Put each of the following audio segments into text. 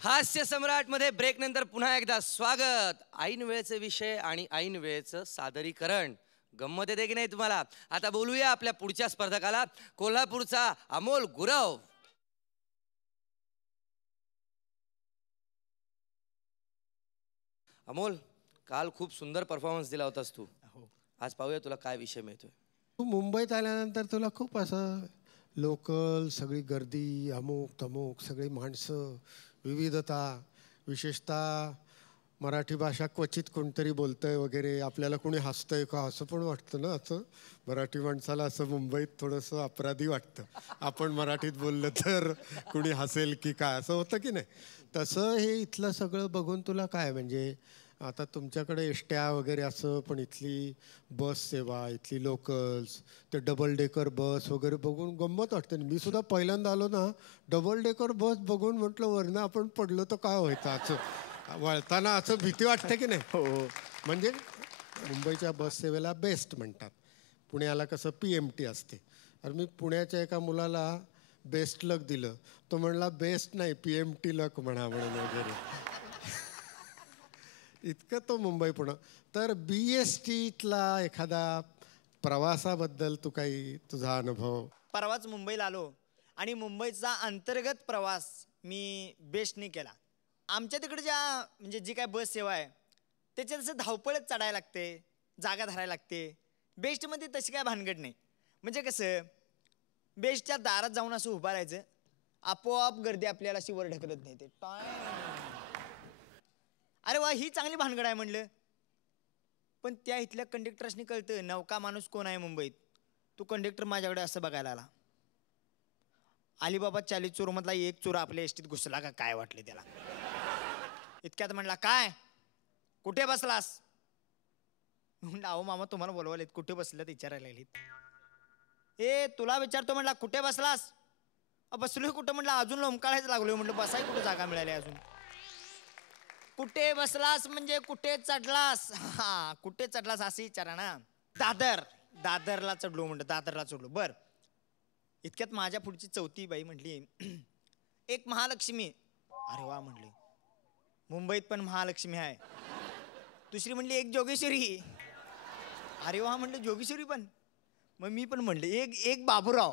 हास्य सम्राट मध्ये ब्रेक नंतर पुन्हा एकदा स्वागत. ऐन वेळेचे विषय आणि ऐन वेळेचं सादरीकरण. गंमत येते की नाही तुम्हाला? आता बोलूया आपल्या पुढच्या स्पर्धकाला, कोल्हापूरचा अमोल गुरव. अमोल, काल खूप सुंदर परफॉर्मन्स दिला होतास तू. आज पाहूया तुला काय विषय मिळतोय. तू मुंबईत आल्यानंतर तुला खूप असं लोकल, सगळी गर्दी, अमुक तमुक, सगळी माणसं, विविधता, विशेषतः मराठी भाषा क्वचित कोणतरी बोलतंय वगैरे, आपल्याला कोणी हसतंय का असं पण वाटतं ना. असं मराठी माणसाला असं मुंबईत थोडंसं अपराधी वाटतं. आपण मराठीत बोललं तर कुणी हसेल की काय, असं होतं की नाही. तसं हे इथलं सगळं बघून तुला काय, म्हणजे आता तुमच्याकडे एसट्या वगैरे असं, पण इथली बस सेवा, इथली लोकल्स, ते डबल डेकर बस वगैरे बघून गंमत वाटते. मी सुद्धा पहिल्यांदा आलो ना, डबल डेकर बस बघून म्हटलं वरनं आपण पडलो तर काय व्हायचं, असं वळताना असं भीती वाटते की नाही. हो, म्हणजे मुंबईच्या बस सेवेला बेस्ट म्हणतात. पुण्याला कसं PMT असते. तर मी पुण्याच्या एका मुलाला बेस्ट लक दिलं. तो म्हणला बेस्ट नाही, PMT लक म्हणा म्हणून वगैरे. इतकं तो मुंबई पुणे. तर BSTतला एखादा प्रवासाबद्दल तू काही तुझा अनुभव? परवाच मुंबईला आलो आणि मुंबईचा अंतर्गत प्रवास मी बेस्टने केला. आमच्या तिकडच्या म्हणजे जी काय बस सेवा आहे त्याच्यात असं धावपळत चढायला लागते, जागा धरायला लागते. बेस्टमध्ये तशी काय भानगड नाही. म्हणजे कसं, बेस्टच्या दारात जाऊन असं उभं राहायचं, आपोआप गर्दी आपल्याला अशी वर ढकलत नाही. ते अरे वा, ही चांगली भानगड आहे म्हणलं. पण त्या इथल्या कंडक्टर्सनी कळतं नौका माणूस कोण आहे मुंबईत. तो कंडक्टर माझ्याकडे असं बघायला आला, अलिबाबा 40 चोरमधला एक चोर आपल्या एसटीत घुसला का काय वाटले त्याला. इतक्यात म्हणला, काय कुठे बसलास? म्हणलं, अहो मामा तुम्हाला बोलवालेत, कुठे बसलं विचारायला लागलीत. ए तुला विचारतो म्हणला, कुठे बसलास? बसलोय कुठं म्हणलं, अजून लोंबकाळायच लागलोय म्हणलं, बसाय कुठे जागा मिळाली अजून. कुठे बसलास म्हणजे कुठे चढलास? हा, कुठे चढलास असं विचारा ना. दादरला चढलो म्हणलं, दादरला चढलो. बर, इतक्यात माझ्या पुढची चौथी बाई म्हटली, एक महालक्ष्मी. अरे वा म्हणले, मुंबईत पण महालक्ष्मी आहे. दुसरी म्हणली एक जोगेश्वरी. अरे वा म्हणलं, जोगेश्वरी पण. मग मी पण म्हणले एक बाबूराव.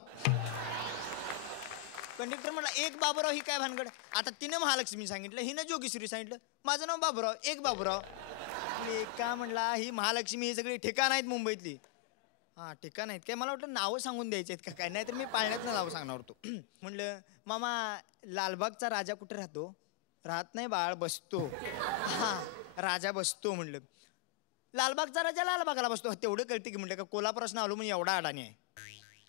कंडक्टर म्हणला, एक बाबूराव ही काय भानगड? आता तिनं महालक्ष्मी सांगितलं, हिनं जोगेश्वरी सांगितलं, माझं नाव बाबूराव, एक बाबूराव. का म्हणला, ही महालक्ष्मी ही सगळी ठिकाण आहेत मुंबईतली. हा, ठिकाण आहेत काय? मला वाटलं नावं सांगून द्यायचे आहेत का काय, नाही तर मी पाळण्यातनं नावं सांगणार होतो. म्हणलं, मामा लालबागचा राजा कुठे राहतो? राहत नाही बाळ, बसतो. हा, राजा बसतो म्हणलं. लालबागचा राजा लालबागला बसतो, तेवढं कळते की म्हणलं, का कोल्हापूरपासून आलो म्हणून एवढा अडाणी आहे.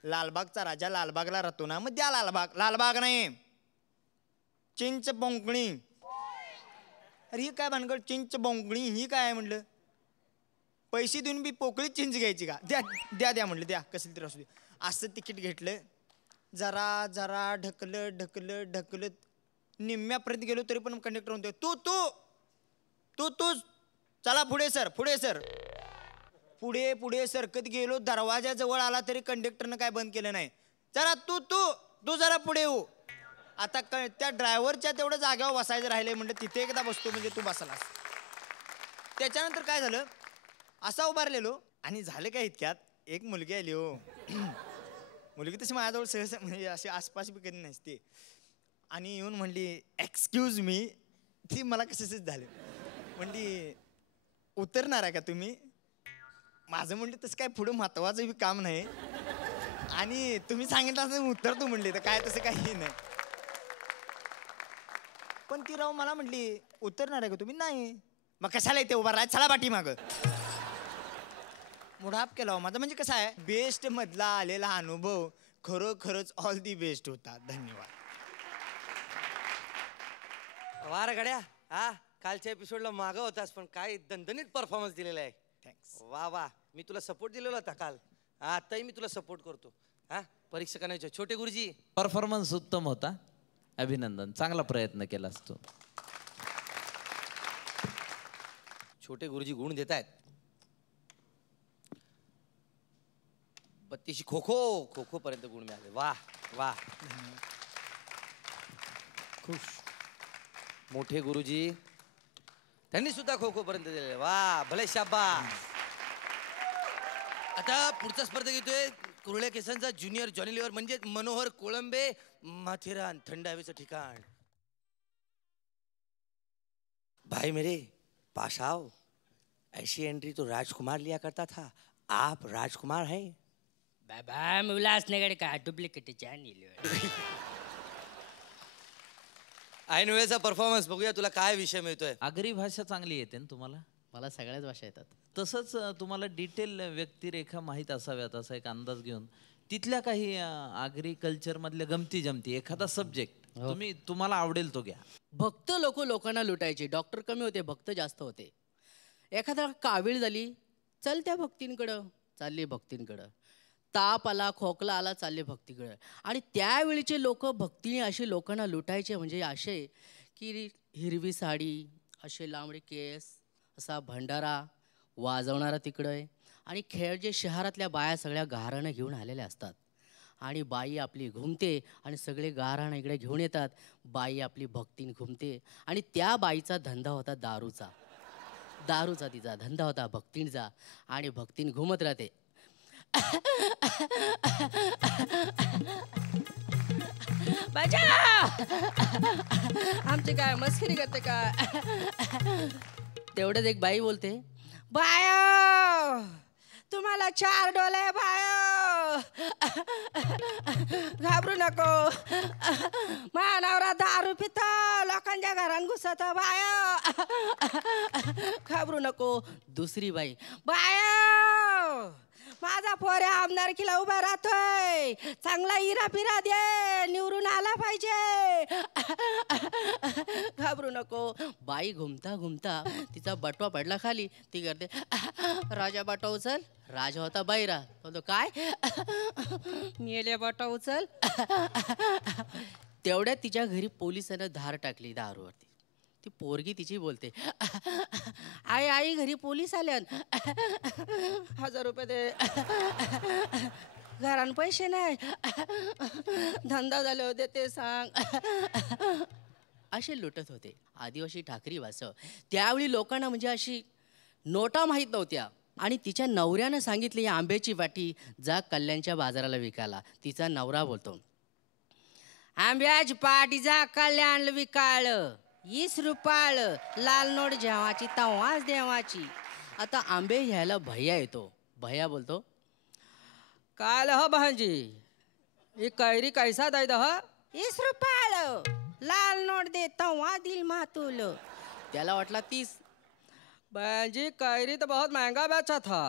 लालबागचा राजा लालबागला राहतो ना, मग द्या लालबाग. लालबाग नाही, चिंच बोंकणी. अरे ही काय भानगड, चिंच बोंकणी ही काय आहे म्हणलं? पैसे देऊन बी पोकळीत चिंच घ्यायची का? द्या द्या द्या म्हणलं, द्या कसं तरी असू दे. असं तिकीट घेतलं, जरा जरा ढकलत निम्म्यापर्यंत गेलो, तरी पण कंडक्टर म्हणतोय, तूच चला पुढे सर. पुढे सरकत गेलो, दरवाजाजवळ आला तरी कंडक्टरनं काय बंद केलं नाही. जरा तू जरा पुढे येऊ. आता त्या ड्रायव्हरच्या तेवढं जागेवर बसायचं राहिले म्हणलं, तिथे एकदा बसतो म्हणजे तू बसलास. त्याच्यानंतर काय झालं, असा उभारलेलो आणि झालं काय, इतक्यात एक मुलगी आली. हो, मुलगी तशी माझ्याजवळ सहसा म्हणजे अशी आसपास बी कधी नसते. आणि येऊन म्हणली, एक्सक्यूज मी. ती मला कसंच झालं, म्हणली उतरणार आहे का तुम्ही? माझं म्हणले तसं काय पुढं महत्वाचं बी काम नाही, आणि तुम्ही सांगितलं असं उतरतो म्हणले, तर काय तसं काही नाही. पण ती राव मला म्हटली, उतरणार आहे का तुम्ही? नाही. मग कशाला इथे उभा राहायचं, चला पाठी मागं. मुढाप केला माझा. म्हणजे कसं आहे, बेस्ट मधला आलेला अनुभव खरोखरच ऑल दी बेस्ट होता. धन्यवाद. वार गड्या, हा कालच्या एपिसोडला मागं होतास, पण काय दणदणीत परफॉर्मन्स दिलेला आहे. थँक्स. वा, मी तुला सपोर्ट दिलेला होता काल, आताही मी तुला सपोर्ट करतो. हा, परीक्षकांना छोटे गुरुजी, परफॉर्मन्स उत्तम होता, अभिनंदन, चांगला प्रयत्न केलास तू. छोटे गुरुजी गुण देत आहेत. बत्तीशी खो पर्यंत गुण मिळाले. वा, खुश. मोठे गुरुजी त्यांनी सुद्धा खो खो पर्यंत दिलेले. वा भले शाबा. आता पुढचा स्पर्धा घेतोय कुरळ्या केसांचा ज्युनियर जॉनी लिव्हर म्हणजे मनोहर कोळंबे, माथेरान थंड हवेचं ठिकाण. भाई मेरे पास आओ, ऐसी एंट्री तो राजकुमार लिया करता था, आप राजकुमार है. बाबा उल्हासनगर का डुप्लिकेट जॉनी लिव्हर. ऐन वेळेचा परफॉर्मन्स बघूया तुला काय विषय मिळतोय. आगरी भाषा चांगली येते ना तुम्हाला? मला सगळ्याच भाषा येतात. तसंच तुम्हाला डिटेल व्यक्तिरेखा माहीत असाव्यात असा एक अंदाज घेऊन तिथल्या काही आगरी कल्चर मधल्या गमती जमती एखादा सब्जेक्ट तुम्हाला आवडेल तो घ्या. भक्त लोकांना लुटायचे. डॉक्टर कमी होते, भक्त जास्त होते. एखादा कावीळ झाली, चल त्या भक्तींकडं, चालले भक्तींकडं. ताप आला, खोकला आला, चालले भक्तीकडं. आणि त्यावेळीचे लोक भक्तीने असे लोकांना लुटायचे म्हणजे असे की हिरवी साडी, असे लांबडे केस, असा भंडारा वाजवणारा तिकडं आहे. आणि खेळ जे शहरातल्या बाया सगळ्या गाराणं घेऊन आलेल्या असतात आणि बाई आपली घुमते आणि सगळे गाराणं इकडे घेऊन येतात. बाई आपली भक्तीन घुमते आणि त्या बाईचा धंदा होता दारूचा. दारूचा तिचा धंदा होता भक्तींचा आणि भक्तीन घुमत राहते. आमची काय मस्करी करते का? तेवढ्यात एक बाई बोलते, बायो तुम्हाला 4 डोले बायो, घाबरू नको. मानवरा दारू पितो, लोकांच्या घरात घुसत बायो, घाबरू नको. दुसरी बाई, बायो माझा पोऱ्या आमदारकीला उभा राहतोय, चांगला इरा पिरा दे, निवडून आला पाहिजे, घाबरू नको. बाई घुमता घुमता तिचा बटवा पडला खाली. ती करते, राजा बटवा उचल. राजा होता बाईरा. बोलतो काय? मेले बटवा उचल. तेवढ्यात तिच्या घरी पोलिसांना धार टाकली दारूवरती. ती पोरगी तिची बोलते, आई आई घरी पोलीस आल्यान, 1000 रुपये दे, घरान पैसे नाही, धंदा झाले होते ते सांग. असे लुटत होते आदिवासी ठाकरी वासव. त्यावेळी लोकांना म्हणजे अशी नोटा माहीत नव्हत्या. आणि तिच्या नवऱ्यानं सांगितली, या आंब्याची वाटी जा कल्याणच्या बाजाराला विकायला. तिचा नवरा बोलतो, आंब्याची पाटी जा कल्याणला विकाळ, 20 रुपयाला लाल नोट जेवाची तवाच देवाची. आता आंबे घ्यायला भैया येतो. भैया बोलतो, काय ह भांजी, ही कैरी कैसा दै दह? 20 रुपयाला लाल नोट दे तवा दिल मातुल. त्याला वाटला 30. भांजी कैरी तर बहुत महंगा बेचा था.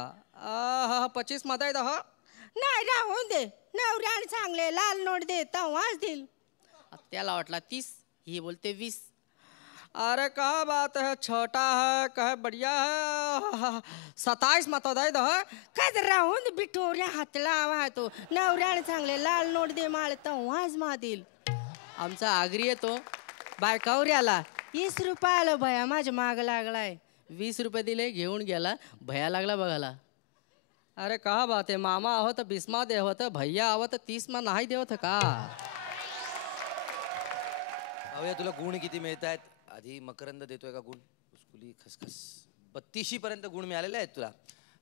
25 मध्ये दह. नाही राहून दे, नवऱ्याने चांगले लाल नोट दे तवाच दिल. त्याला वाटला 30. ही बोलते 20. अरे क्या बात है, छोटा है कहे बढ़िया है, 27 मत दे दो. काय राहून बिटोऱ्या हातला आवा तो, नवऱ्याने चांगले लाल नोट दे माळ तवाच मादिल. आमचा आगरी येतो, बायकावऱ्याला 20 रुपयाला भया माझ्या माग लागलाय. 20 रुपये दिले, घेऊन गेला. भया लागला बघायला. अरे का बात आहे, मामा आहो तर 20 मा देवत, भैया आहो तर 30 मा नाही देवत का? अवया तुला गुण किती मिळत आहेत? आधी मकरंद देतोय का गुण? उसकुली खसखस 32 पर्यंत गुण मिळालेले आहेत तुला.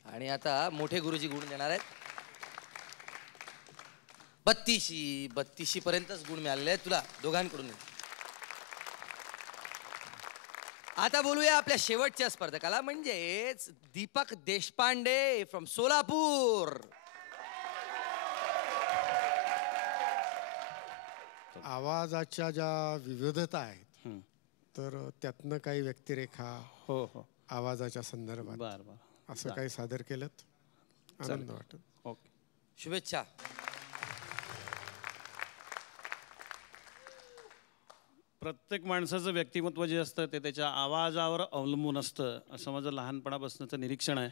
आणि आता मोठे गुरुजी गुण देणार आहेत. 32 पर्यंतच गुण मिळालेले आहेत तुला दोघांकडून. आता बोलूया आपल्या शेवटच्या स्पर्धकाला, म्हणजेच दीपक देशपांडे फ्रॉम सोलापूर. आवाजाच्या ज्या विविधता आहेत तर त्यातनं काही व्यक्तिरेखा हो हो आवाजाच्या संदर्भात बर बर असं काही सादर केलं आनंद वाटत. ओके. शुभेच्छा. प्रत्येक माणसाचं व्यक्तिमत्व जे असतं ते त्याच्या आवाजावर अवलंबून असतं असं माझं लहानपणापासूनचं निरीक्षण आहे.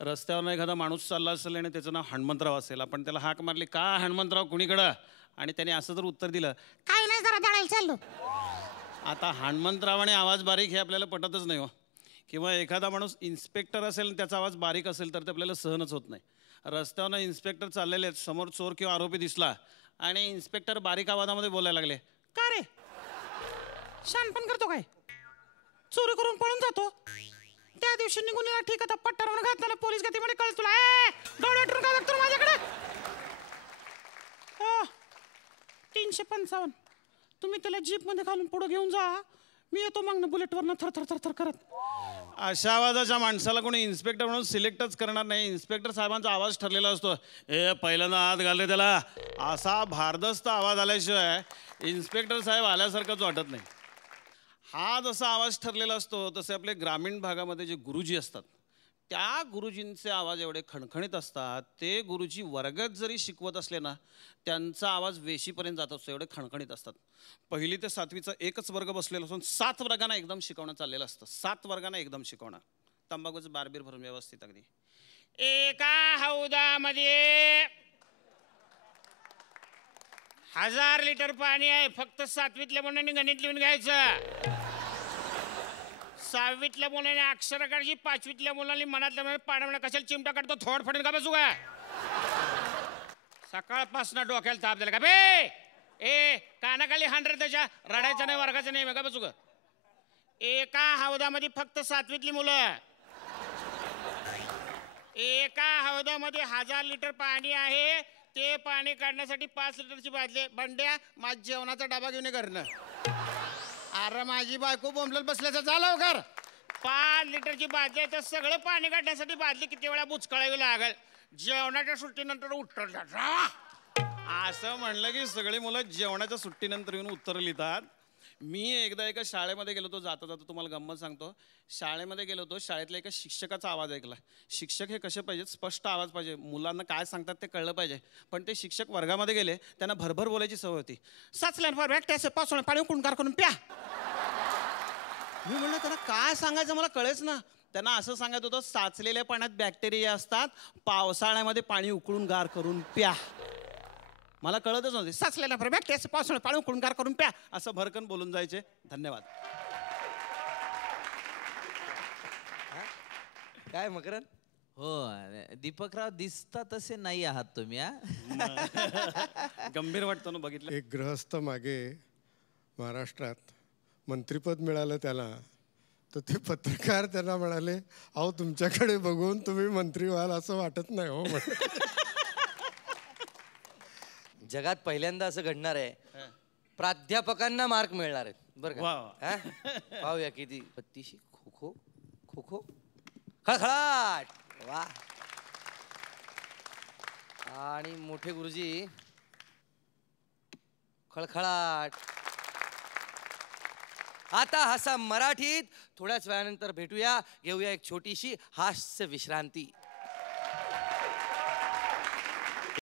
रस्त्यावरनं एखादा माणूस चालला असेल आणि त्याचं नाव हनुमंतराव असेल, आपण त्याला हाक मारली, का हनुमंतराव कुणीकडं, आणि त्याने असं जर उत्तर दिलं, काय नाही जरा दळायला चाललो. आता हनुमंतरावाने आवाज बारीक हे आपल्याला पटतच नाही हो. किंवा एखादा माणूस इन्स्पेक्टर असेल, त्याचा आवाज बारीक असेल तर ते आपल्याला सहनच होत नाही. रस्त्यावरनं इन्स्पेक्टर चाललेले आहेत, समोर चोर किंवा आरोपी दिसला आणि इन्स्पेक्टर बारीक आवाजामध्ये बोलायला लागले, का रे, शानपण करतो काय? चोरी करून पळून जातो. त्या दिवशी निघून येणार ठीक आता पट्टावर घातला पोलीस गती म्हणे कळ तुला डोळे ठरून काय बघतो माझ्याकडे? 355. तुम्ही त्याला जीप मध्ये घालून पुढे घेऊन जा. मी येतो मग बुलेटवरनं थर थर थर थर करत. अशा आवाजाच्या माणसाला कोणी इन्स्पेक्टर म्हणून सिलेक्टच करणार नाही. इन्स्पेक्टर साहेबांचा आवाज ठरलेला असतो. पहिल्यांदा आत घालले त्याला, असा भारदस्त आवाज आल्याशिवाय इन्स्पेक्टर साहेब आल्यासारखंच वाटत नाही. हा जसा आवाज ठरलेला असतो तसे आपले ग्रामीण भागामध्ये जे गुरुजी असतात त्या गुरुजींचे आवाज एवढे खणखणीत असतात. ते गुरुजी वर्गात जरी शिकवत असले ना त्यांचा आवाज वेशीपर्यंत जात असतो, एवढे खणखणीत असतात. 1ली ते 7वीचा एकच वर्ग बसलेला असून 7 वर्गांना एकदम शिकवणं चाललेलं असतं. 7 वर्गांना एकदम शिकवणं, तंबाखूचं बारबीर भरून व्यवस्थित अगदी. एका हौदामध्ये 1000 लिटर पाणी आहे. फक्त 7वीतल्या मुलांनी गणित लिहून घ्यायचं. 6वीतल्या मुलांनी अक्षर काढायची. 5वीतल्या मुलांनी मनातल्या पाण्यामुळे कशाला चिमटा काढतो थोड फडून का बसू का? सकाळपासून डोक्याला ताप दिला का बे? कानाखाली 100 त्याच्या रडायचं नाही वर्गाचं नाही का बसू का? एका हौदामध्ये फक्त 7वीतली मुलं. एका हौदामध्ये 1000 लिटर पाणी आहे. ते पाणी काढण्यासाठी 5 लिटरची बादली. बंड्या माझ जेवणाचा डबा घेऊन ये घरनं. अरे माझी बायको बोंबलत बसल्याचं जा लवकर. 5 लिटरची बादली आहे तर सगळं पाणी काढण्यासाठी बादली किती वेळा बुचकळावी लागेल. जेवणाच्या सुट्टीनंतर उत्तर द्या. असं म्हणलं की सगळी मुलं जेवणाच्या सुट्टीनंतर येऊन उत्तर लिहितात. मी एकदा एका शाळेमध्ये गेलो होतो. जाता जाता तुम्हाला गंमत सांगतो. शाळेमध्ये गेलो होतो. शाळेतल्या एका शिक्षकाचा आवाज ऐकला. शिक्षक हे कसे पाहिजेत? स्पष्ट आवाज पाहिजे. मुलांना काय सांगतात ते कळलं पाहिजे. पण ते शिक्षक वर्गामध्ये गेले, त्यांना भरभर बोलायची सवय होती. पासून पाणी कुणकार करून प्या. मी म्हणलं त्यांना काय सांगायचं मला कळेच ना. त्यांना असं सांगत होतं साचलेल्या पाण्यात बॅक्टेरिया असतात, पावसाळ्यामध्ये पाणी उकळून गार करून प्या. मला कळतच नव्हते. साचलेला बॅक्टेरिया पासून पाणी कुणकार करून प्या असं भरकन बोलून जायचे. धन्यवाद. काय मकरन? हो दीपकराव दिसता तसे नाही आहात तुम्ही. गंभीर वाटतं ना बघितलं. एक गृहस्थ मागे महाराष्ट्रात मंत्रिपद मिळालं त्याला, तर ते पत्रकार त्यांना म्हणाले, अहो तुमच्याकडे बघून तुम्ही मंत्री व्हाल असं वाटत नाही हो. जगात पहिल्यांदा असं घडणार आहे. प्राध्यापकांना मार्क मिळणार आहेत बरं का? हा? पाहूया किती. 32 खो खो खो खो खळखळाट. वा. आणि मोठे गुरुजी खळखळाट. आता हसा मराठीत. थोड्याच वेळानंतर भेटूया. घेऊया एक छोटीशी हास्य विश्रांती.